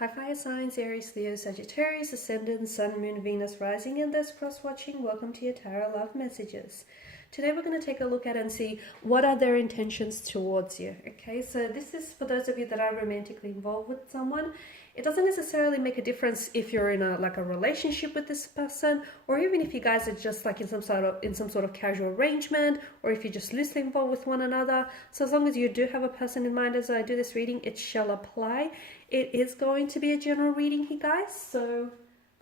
Hi fire signs, Aries, Leo, Sagittarius, Ascendant, Sun, Moon, Venus, Rising, and those cross-watching. Welcome to your Tarot Love Messages. Today we're going to take a look at and see what are their intentions towards you. Okay, so this is for those of you that are romantically involved with someone. It doesn't necessarily make a difference if you're in a relationship with this person, or even if you guys are just like in some sort of casual arrangement, or if you're just loosely involved with one another. So as long as you do have a person in mind as I do this reading, it shall apply. It is going to be a general reading here, guys, so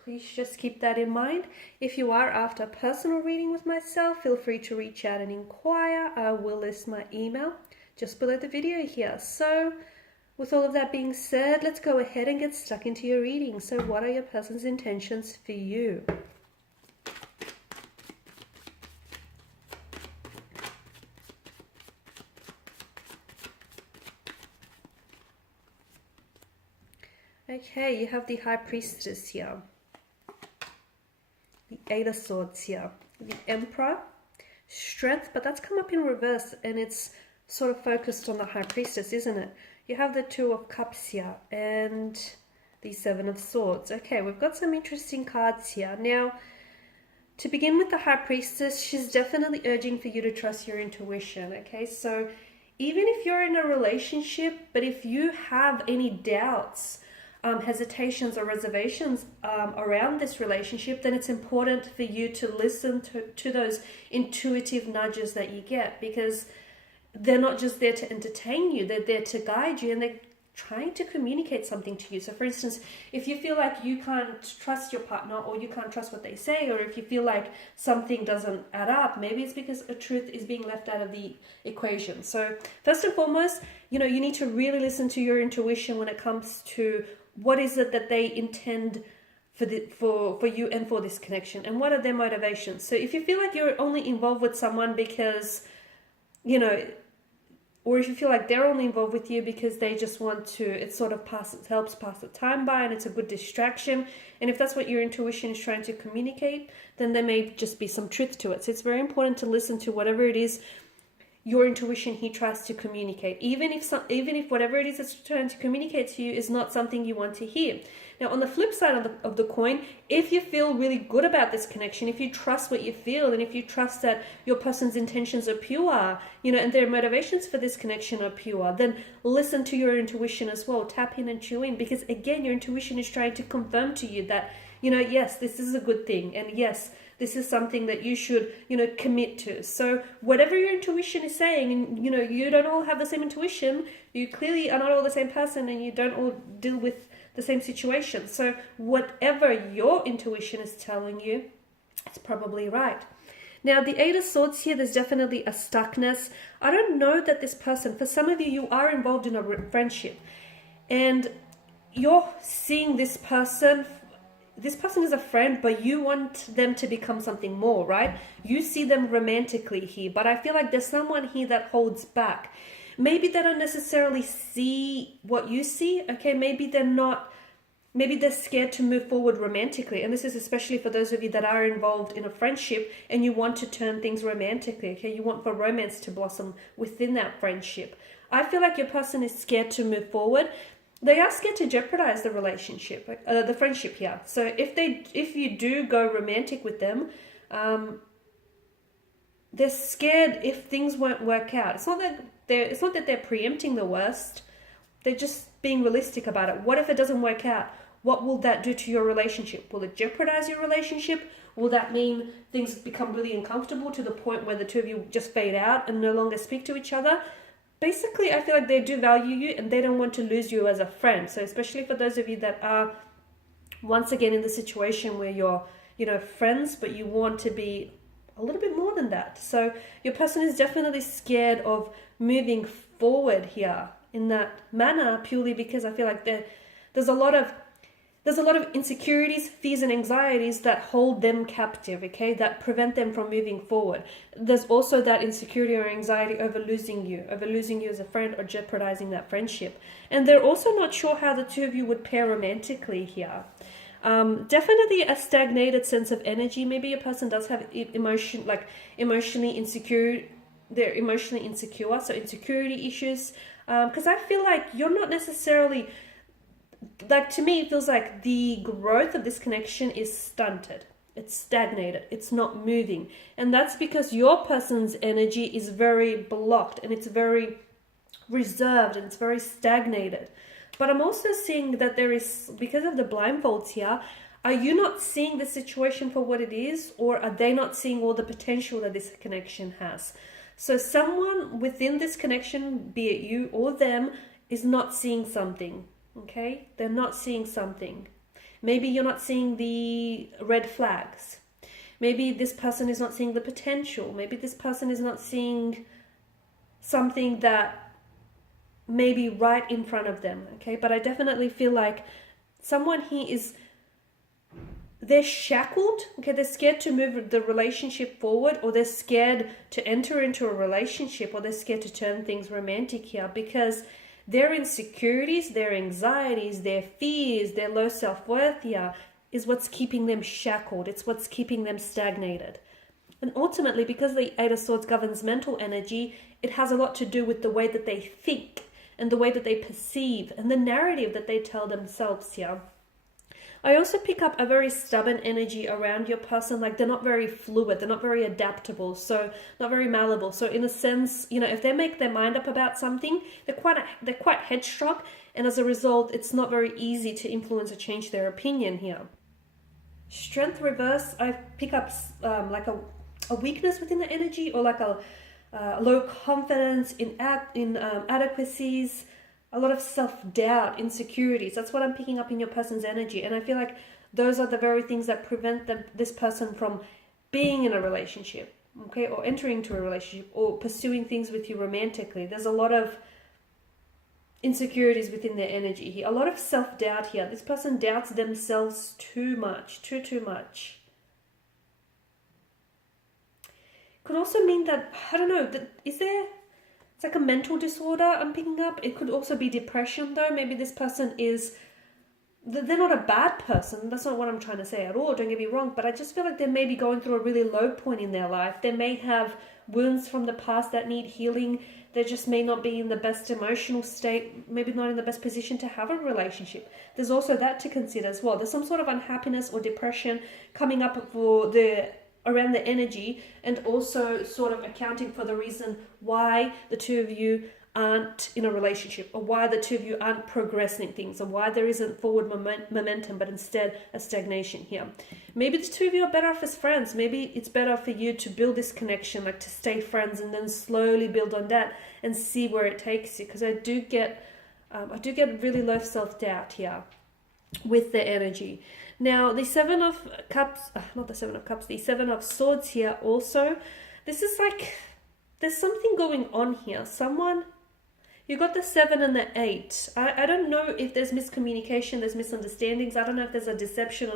please just keep that in mind. If you are after a personal reading with myself, feel free to reach out and inquire. I will list my email just below the video here. So with all of that being said, let's go ahead and get stuck into your reading. So what are your person's intentions for you? Okay, you have the High Priestess here, the Eight of Swords here, the Emperor, Strength, but that's come up in reverse and it's sort of focused on the High Priestess, isn't it? You have the Two of Cups here and the Seven of Swords. Okay, we've got some interesting cards here. Now, to begin with the High Priestess, she's definitely urging for you to trust your intuition, okay? So even if you're in a relationship, but if you have any doubts, hesitations or reservations around this relationship, then it's important for you to listen to those intuitive nudges that you get, because they're not just there to entertain you, they're there to guide you, and they're trying to communicate something to you. So for instance, if you feel like you can't trust your partner, or you can't trust what they say, or if you feel like something doesn't add up, maybe it's because a truth is being left out of the equation. So first and foremost, you need to really listen to your intuition when it comes to what is it that they intend for you and for this connection, and what are their motivations. So if you feel like you're only involved with someone because, or if you feel like they're only involved with you because they just want to, it sort of helps pass the time by and it's a good distraction, and if that's what your intuition is trying to communicate, then there may just be some truth to it. So it's very important to listen to whatever it is your intuition he tries to communicate, even if whatever it is it's trying to communicate to you is not something you want to hear. Now, on the flip side of the coin, if you feel really good about this connection, if you trust what you feel, and if you trust that your person's intentions are pure, and their motivations for this connection are pure, then listen to your intuition as well. Tap in and chew in, because again, your intuition is trying to confirm to you that, yes, this is a good thing, and yes, this is something that you should, commit to. So whatever your intuition is saying, and, you don't all have the same intuition, you clearly are not all the same person, and you don't all deal with the same situation. So whatever your intuition is telling you, it's probably right. Now, the Eight of Swords here, there's definitely a stuckness. I don't know that this person, for some of you, you are involved in a friendship, and you're seeing this person is a friend, but you want them to become something more, right? You see them romantically here, but I feel like there's someone here that holds back. Maybe they don't necessarily see what you see, okay? Maybe they're scared to move forward romantically, and this is especially for those of you that are involved in a friendship and you want to turn things romantically, okay? You want for romance to blossom within that friendship. I feel like your person is scared to move forward. They are scared to jeopardize the relationship, the friendship here. So if you do go romantic with them, they're scared if things won't work out. It's not that they're preempting the worst. They're just being realistic about it. What if it doesn't work out? What will that do to your relationship? Will it jeopardize your relationship? Will that mean things become really uncomfortable to the point where the two of you just fade out and no longer speak to each other? Basically, I feel like they do value you and they don't want to lose you as a friend. So especially for those of you that are, once again, in the situation where you're, friends, but you want to be a little bit more than that. So your person is definitely scared of moving forward here in that manner, purely because I feel like there's a lot of insecurities, fears, and anxieties that hold them captive, okay, that prevent them from moving forward. There's also that insecurity or anxiety over losing you as a friend, or jeopardizing that friendship. And they're also not sure how the two of you would pair romantically here. Definitely a stagnated sense of energy. Maybe a person does have emotionally insecure. They're emotionally insecure, so insecurity issues. Because I feel like you're not necessarily like to me, it feels like the growth of this connection is stunted. It's stagnated. It's not moving. And that's because your person's energy is very blocked and it's very reserved and it's very stagnated. But I'm also seeing that there is, because of the blindfolds here, are you not seeing the situation for what it is, or are they not seeing all the potential that this connection has? So someone within this connection, be it you or them, is not seeing something, okay? They're not seeing something. Maybe you're not seeing the red flags. Maybe this person is not seeing the potential. Maybe this person is not seeing something that may be right in front of them, okay? But I definitely feel like someone here is, they're shackled, okay? They're scared to move the relationship forward, or they're scared to enter into a relationship, or they're scared to turn things romantic here because their insecurities, their anxieties, their fears, their low self-worth here is what's keeping them shackled. It's what's keeping them stagnated. And ultimately, because the Eight of Swords governs mental energy, it has a lot to do with the way that they think and the way that they perceive and the narrative that they tell themselves here. I also pick up a very stubborn energy around your person, like they're not very fluid, they're not very adaptable, so not very malleable. So in a sense, you know, if they make their mind up about something, they're quite headstrong, and as a result, it's not very easy to influence or change their opinion here. Strength reverse, I pick up like a weakness within the energy, or like a low confidence in adequacies, a lot of self-doubt, insecurities. That's what I'm picking up in your person's energy. And I feel like those are the very things that prevent this person from being in a relationship, okay, or entering into a relationship, or pursuing things with you romantically. There's a lot of insecurities within their energy here, a lot of self-doubt here. This person doubts themselves too much, too much. Could also mean that, I don't know, that is there... It's like a mental disorder I'm picking up. It could also be depression though. Maybe this person is, they're not a bad person. That's not what I'm trying to say at all. Don't get me wrong. But I just feel like they may be going through a really low point in their life. They may have wounds from the past that need healing. They just may not be in the best emotional state. Maybe not in the best position to have a relationship. There's also that to consider as well. There's some sort of unhappiness or depression coming up for around the energy, and also sort of accounting for the reason why the two of you aren't in a relationship, or why the two of you aren't progressing things, or why there isn't forward momentum, but instead a stagnation here. Maybe the two of you are better off as friends. Maybe it's better for you to build this connection, like to stay friends and then slowly build on that and see where it takes you. Because I do get really low self-doubt here with the energy. Now, the Seven of Cups, not the Seven of Cups, the Seven of Swords here also. This is like, there's something going on here. You got the 7 and the 8. I don't know if there's miscommunication, there's misunderstandings. I don't know if there's a deception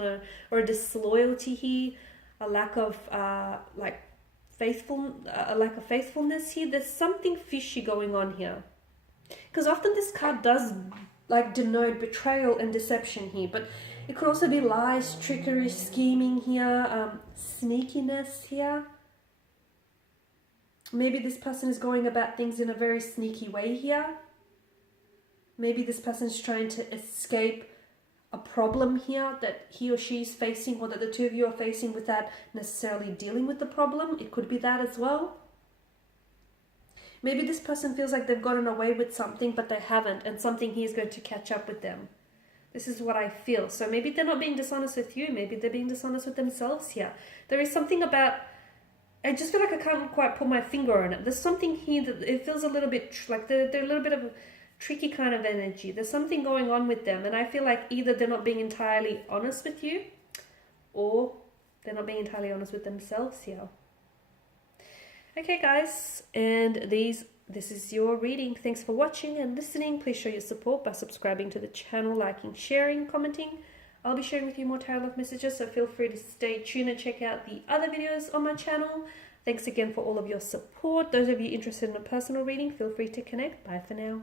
or a disloyalty here, a lack of a lack of faithfulness here. There's something fishy going on here. Because often this card does like denote betrayal and deception here, but it could also be lies, trickery, scheming here, sneakiness here. Maybe this person is going about things in a very sneaky way here. Maybe this person is trying to escape a problem here that he or she is facing, or that the two of you are facing, without necessarily dealing with the problem. It could be that as well. Maybe this person feels like they've gotten away with something, but they haven't, and something here is going to catch up with them. This is what I feel. So maybe they're not being dishonest with you. Maybe they're being dishonest with themselves here. There is something about, I just feel like I can't quite put my finger on it. There's something here that it feels a little bit like they're a little bit of a tricky kind of energy. There's something going on with them. And I feel like either they're not being entirely honest with you, or they're not being entirely honest with themselves here. Okay, guys, and this is your reading. Thanks for watching and listening. Please show your support by subscribing to the channel, liking, sharing, commenting. I'll be sharing with you more tarot love messages, so feel free to stay tuned and check out the other videos on my channel. Thanks again for all of your support. Those of you interested in a personal reading, feel free to connect. Bye for now.